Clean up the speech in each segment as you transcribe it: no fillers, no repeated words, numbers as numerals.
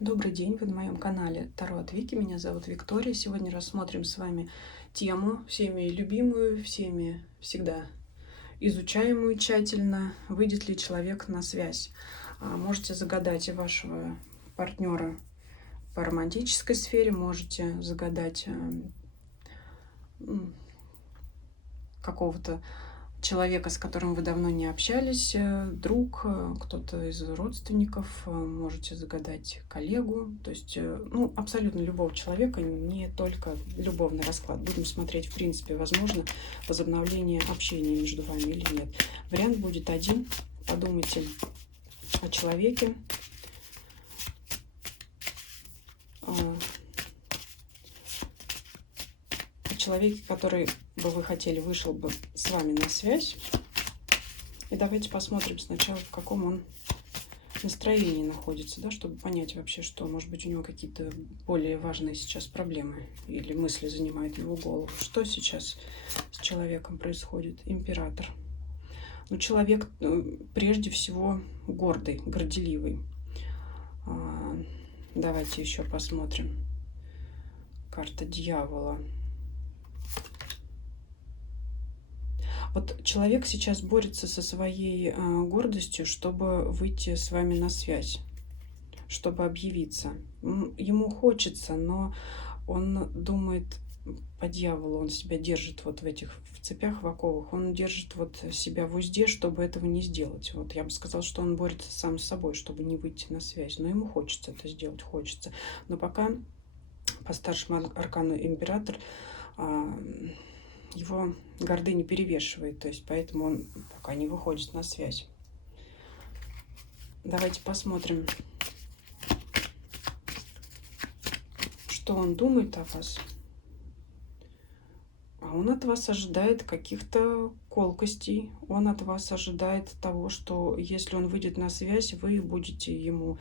Добрый день, вы на моем канале Таро от Вики. Меня зовут Виктория. Сегодня рассмотрим с вами тему, всеми любимую, всеми всегда изучаемую тщательно. Выйдет ли человек на связь? Можете загадать и вашего партнера по романтической сфере, можете загадать какого-то человека, с которым вы давно не общались, друг, кто-то из родственников, можете загадать коллегу, то есть, ну, абсолютно любого человека, не только любовный расклад. Будем смотреть, в принципе, возможно возобновление общения между вами или нет. Вариант будет один. Подумайте о человеке, который бы вы хотели вышел бы с вами на связь. И давайте посмотрим сначала, в каком он настроении находится, да, чтобы понять вообще, что, может быть, у него какие-то более важные сейчас проблемы или мысли занимают его голову. Что сейчас с человеком происходит? Император. Ну, человек прежде всего гордый, горделивый. Давайте еще посмотрим. Карта дьявола. Вот человек сейчас борется со своей гордостью, чтобы выйти с вами на связь, чтобы объявиться. Ему хочется, но он думает по дьяволу, он себя держит вот в этих в цепях, в оковах, он держит вот себя в узде, чтобы этого не сделать. Вот я бы сказала, что он борется сам с собой, чтобы не выйти на связь, но ему хочется это сделать, хочется. Но пока по старшему аркану император его гордыня перевешивает, то есть поэтому он пока не выходит на связь. Давайте посмотрим, что он думает о вас. Он от вас ожидает каких-то колкостей, он от вас ожидает того, что если он выйдет на связь, вы будете ему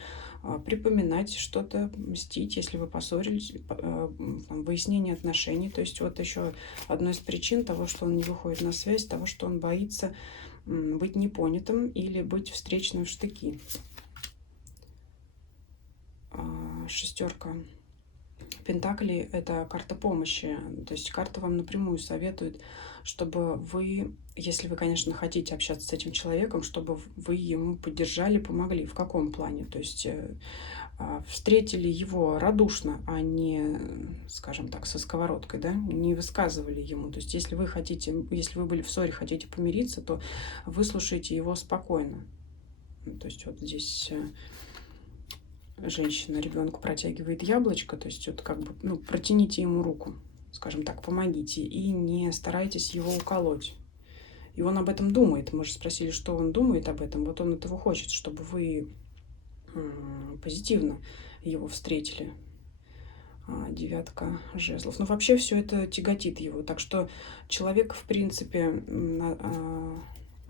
припоминать что-то, мстить, если вы поссорились, выяснение отношений. То есть вот еще одной из причин того, что он не выходит на связь, того, что он боится быть непонятым или быть встречным в штыки. Шестерка Пентаклей — это карта помощи, то есть карта вам напрямую советует, чтобы вы, если вы, конечно, хотите общаться с этим человеком, чтобы вы ему поддержали, помогли. В каком плане? То есть встретили его радушно, а не, скажем так, со сковородкой, да, не высказывали ему. То есть если вы хотите, если вы были в ссоре, хотите помириться, то выслушайте его спокойно. То есть вот здесь женщина ребенку протягивает яблочко, то есть вот как бы, ну, протяните ему руку, скажем так, помогите, и не старайтесь его уколоть. И он об этом думает. Мы же спросили, что он думает об этом. Вот он этого хочет, чтобы вы позитивно его встретили. Девятка жезлов. Но вообще все это тяготит его. Так что человек, в принципе,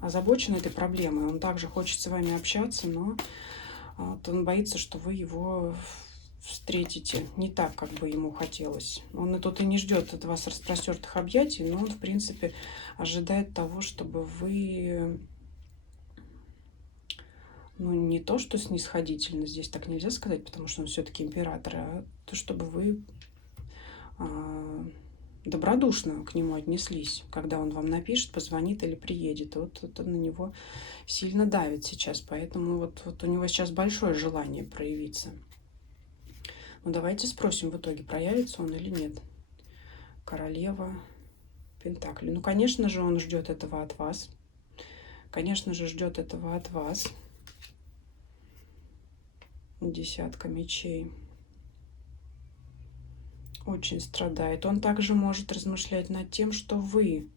озабочен этой проблемой. Он также хочет с вами общаться, но вот он боится, что вы его встретите не так, как бы ему хотелось. Он и тут и не ждет от вас распростертых объятий, но он, в принципе, ожидает того, чтобы вы, ну, не то, что снисходительно, здесь так нельзя сказать, потому что он все-таки император, а то, чтобы вы добродушно к нему отнеслись, когда он вам напишет, позвонит или приедет. Вот это на него сильно давит сейчас, поэтому вот у него сейчас большое желание проявиться. Ну, давайте спросим в итоге, проявится он или нет. Королева Пентакли. Ну, конечно же, он ждет этого от вас. Конечно же, ждет этого от вас. Десятка мечей. Очень страдает. Он также может размышлять над тем, что вы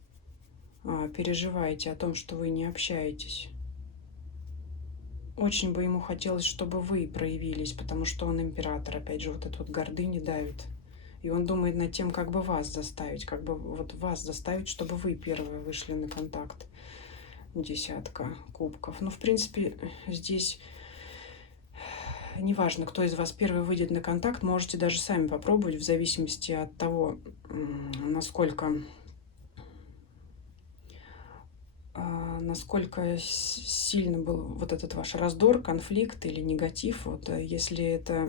переживаете, о том, что вы не общаетесь. Очень бы ему хотелось, чтобы вы проявились, потому что он император. Опять же, вот эта вот гордыня давит. И он думает над тем, как бы вас заставить, как бы вот вас заставить, чтобы вы первые вышли на контакт. Десятка кубков. Ну, в принципе, здесь неважно, кто из вас первый выйдет на контакт, можете даже сами попробовать, в зависимости от того, насколько сильно был вот этот ваш раздор, конфликт или негатив. Вот если это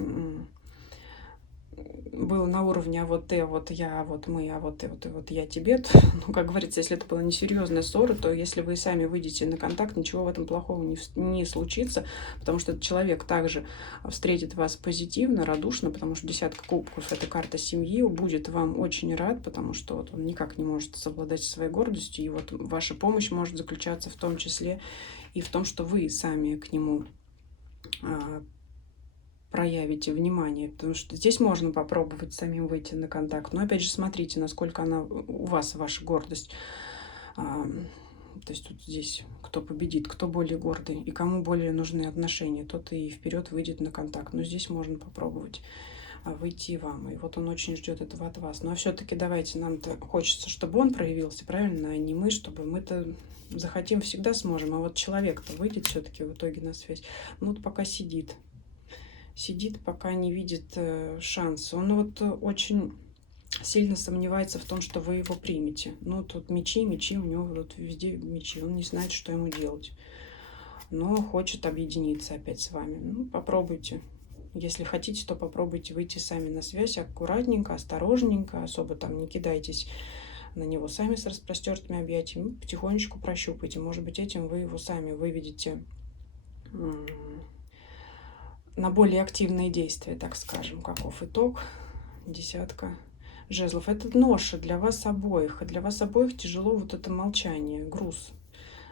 было на уровне: а вот ты, а вот я, а вот мы, а вот ты, вот, и вот я тебе, то, ну, как говорится, если это была несерьезная ссора, то если вы сами выйдете на контакт, ничего в этом плохого не случится, потому что этот человек также встретит вас позитивно, радушно, потому что десятка кубков — это карта семьи, будет вам очень рад, потому что вот он никак не может совладать со своей гордостью, и вот ваша помощь может заключаться в том числе и в том, что вы сами к нему проявите внимание, потому что здесь можно попробовать самим выйти на контакт. Но опять же, смотрите, насколько она у вас, ваша гордость. То есть тут здесь кто победит, кто более гордый и кому более нужны отношения, тот и вперед выйдет на контакт. Но здесь можно попробовать выйти и вам. И вот он очень ждет этого от вас. Но все-таки давайте, нам-то хочется, чтобы он проявился, правильно, а не мы, чтобы мы-то захотим, всегда сможем. А вот человек-то выйдет все-таки в итоге на связь. Ну вот пока сидит, пока не видит шанса. Он вот очень сильно сомневается в том, что вы его примете. Ну, тут мечи, у него вот везде мечи. Он не знает, что ему делать. Но хочет объединиться опять с вами. Ну, попробуйте. Если хотите, то попробуйте выйти сами на связь аккуратненько, осторожненько. Особо там не кидайтесь на него сами с распростертыми объятиями. Потихонечку прощупайте. Может быть, этим вы его сами выведете на более активные действия, так скажем. Каков итог? Десятка жезлов. Это ноша для вас обоих. И для вас обоих тяжело вот это молчание, груз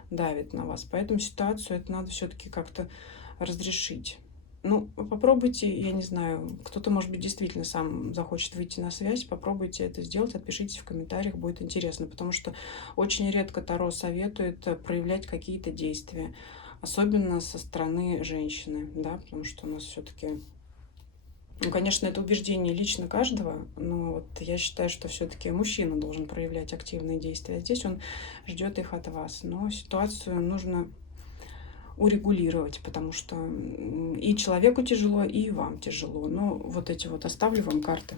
давит на вас. Поэтому ситуацию это надо все-таки как-то разрешить. Ну, попробуйте, я не знаю, кто-то, может быть, действительно сам захочет выйти на связь, попробуйте это сделать, отпишитесь в комментариях, будет интересно, потому что очень редко Таро советует проявлять какие-то действия, особенно со стороны женщины, да, потому что у нас все-таки, ну, конечно, это убеждение лично каждого, но вот я считаю, что все-таки мужчина должен проявлять активные действия, а здесь он ждет их от вас, но ситуацию нужно урегулировать, потому что и человеку тяжело, и вам тяжело. Но вот эти вот оставлю вам карты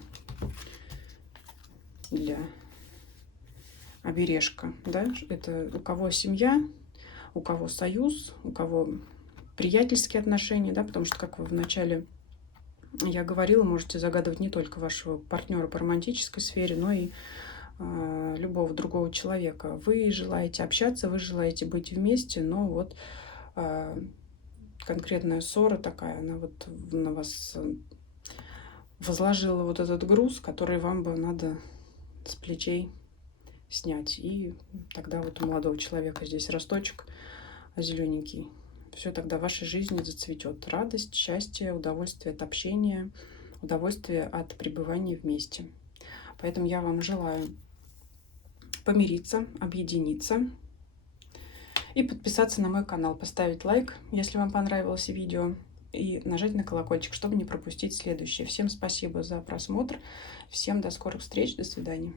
для обережка, да, это у кого семья, у кого союз, у кого приятельские отношения, да, потому что, как вы вначале я говорила, можете загадывать не только вашего партнера по романтической сфере, но и любого другого человека. Вы желаете общаться, вы желаете быть вместе, но вот конкретная ссора такая, она вот на вас возложила вот этот груз, который вам бы надо с плечей снять. И тогда вот у молодого человека здесь росточек зелененький. Все тогда в вашей жизни зацветет. Радость, счастье, удовольствие от общения, удовольствие от пребывания вместе. Поэтому я вам желаю помириться, объединиться и подписаться на мой канал, поставить лайк, если вам понравилось видео, и нажать на колокольчик, чтобы не пропустить следующее. Всем спасибо за просмотр, всем до скорых встреч, до свидания.